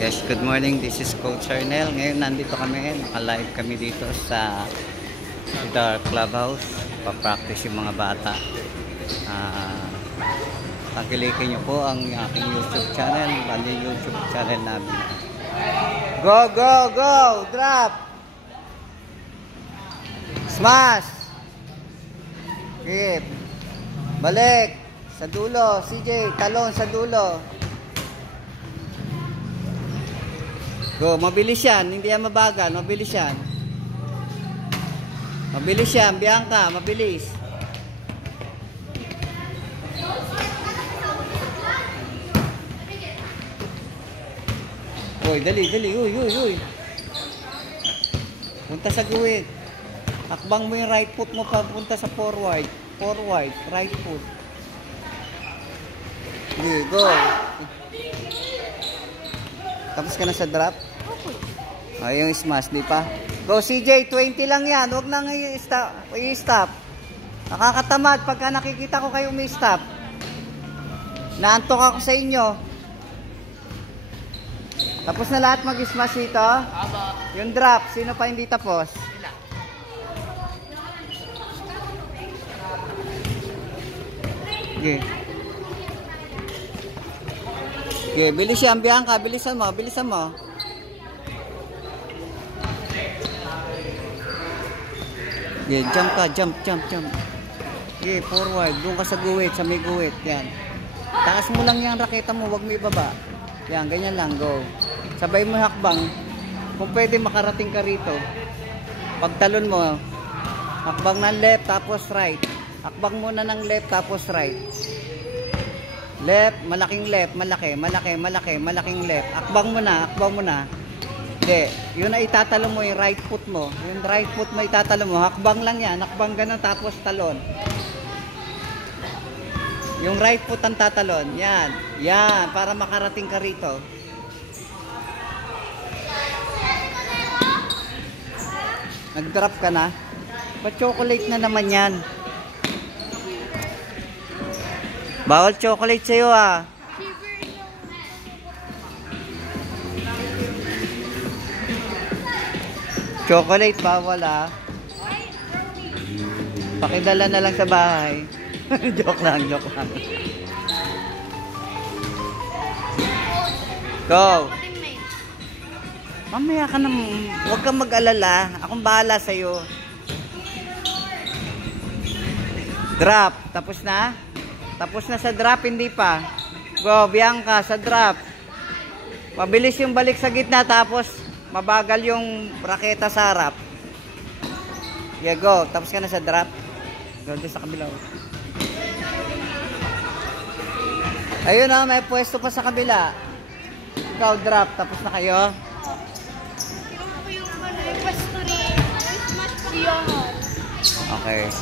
Yes, good morning. This is Coach Arnel. Ngayon nandito kami, naka-live kami dito sa The Clubhouse. Pa-practice yung mga bata. Pagkilikin nyo po ang aking YouTube channel. Bali YouTube channel namin. Go, go, go! Drop! Smash! Keep! Balik! Sa dulo, CJ, talon sa dulo. Go, mabilis yan, hindi yan mabagal, mabilis yan. Mabilis yan, Bianca, mabilis. Uy, dali, dali, uy. Punta sa guwit. Hakbang mo yung right foot mo papunta sa forward. Forward, right foot. Okay, go. Tapos ka na sa drop? Ay, yung smash, di pa? Go, CJ, 20 lang yan. Huwag nang i-stop. Nakakatamad pagka nakikita ko kayo umi-stop. Naantok ako sa inyo. Tapos na lahat mag-smash ito? Yung drop, sino pa hindi tapos? Okay. Okay, bilis yan, Bianca. Bilisan mo, bilisan mo. Okay, jump ka, jump. Okay, forward. Doon ka sa guwit, sa may guwit. Yan. Taas mo lang yung raketa mo, huwag mo ibaba. Yan, ganyan lang, go. Sabay mo hakbang. Kung pwede makarating ka rito. Pagtalon mo, hakbang ng left, tapos right. Hakbang muna ng left, tapos right. Left, malaking left, malaking left. Akbang mo na. Hindi, yun na itatalo mo yung right foot mo. Yung right foot mo itatalo mo. Hakbang lang yan, hakbang ganun tapos talon. Yung right foot ang tatalon. Yan, yan, para makarating ka rito. Nag-drop ka na? Pa-chocolate na naman yan. Bawal chocolate sa'yo ah. Chocolate bawal ah. Pakidala na lang sa bahay. Joke lang. Go. Mamaya ka na, huwag kang mag-alala. Akong bahala sa'yo. Drop. Tapos na? Tapos na sa drop, hindi pa. Go, Bianca, sa drop. Mabilis yung balik sa gitna, tapos mabagal yung raketa sa harap. Yeah, go. Tapos ka na sa drop. Go doon sa kabila. Ayun na, may pwesto pa sa kabila. Ikaw, drop. Tapos na kayo. Okay.